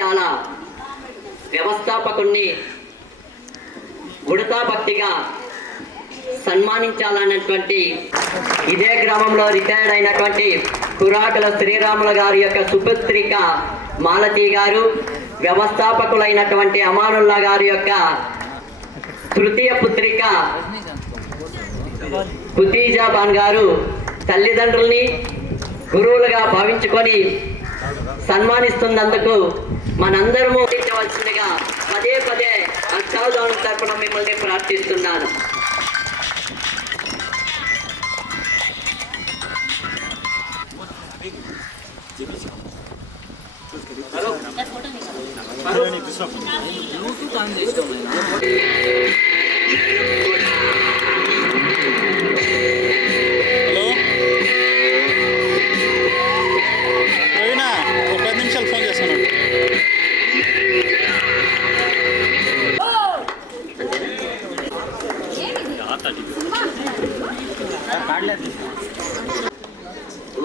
చాలా వ్యవస్థాపకుణ్ణి ఉడతా భక్తిగా సన్మానించాలన్నటువంటి ఇదే గ్రామంలో రిటైర్డ్ అయినటువంటి కురాకుల శ్రీరాములు గారి యొక్క సుపుత్రిక మాలతి గారు, వ్యవస్థాపకులైనటువంటి అమానుల్లా గారి యొక్క తృతీయ పుత్రిక ఖుదీజాబాన్ గారు తల్లిదండ్రుల్ని గురువులుగా భావించుకొని సన్మానిస్తున్నందుకు మనందరము ఇచ్చవలసిందిగా పదే పదే అక్షాదానం తరపున మిమ్మల్ని ప్రార్థిస్తున్నాను.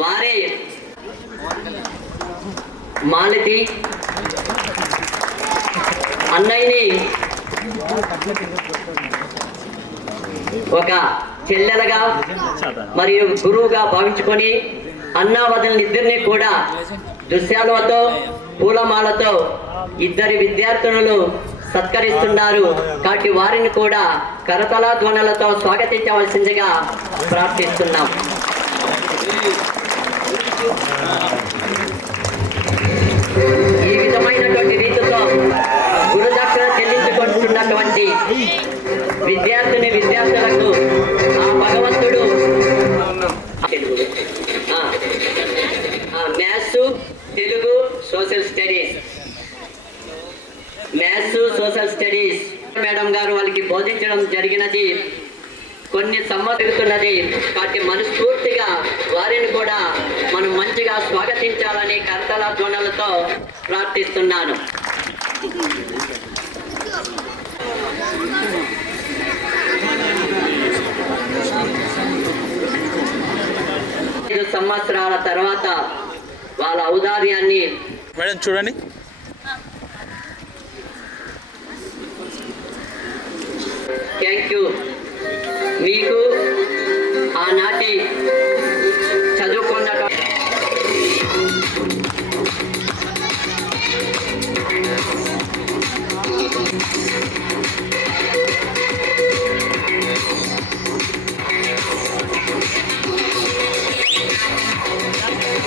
వారి మాలతి అన్నయ్యని ఒక చెల్లెలుగా మరియు గురువుగా భావించుకొని అన్నా వదలనిద్దరిని కూడా దుశ్శాలతో పూలమాలతో ఇద్దరి విద్యార్థులను సత్కరిస్తున్నారు. కాబట్టి వారిని కూడా కరతల ధ్వనులతో స్వాగతించవలసిందిగా ప్రార్థిస్తున్నాం. ఈ విధమైనటువంటి రీతితో గురుదక్షిణ చెల్లించుకుంటున్నటువంటి విద్యార్థులకు ఆ భగవంతుడు maths, Telugu, social studies madam గారు వాళ్ళకి బోధించడం జరిగినది. కొన్ని సంవత్సరాలున్నది. కాబట్టి మనస్ఫూర్తిగా వారిని కూడా మనం మంచిగా స్వాగతించాలని కర్తల ధ్వనులతో ప్రార్థిస్తున్నాను. 5 సంవత్సరాల తర్వాత వాళ్ళ ఔదార్యాన్ని మేడం చూడండి. Thank you. మీకు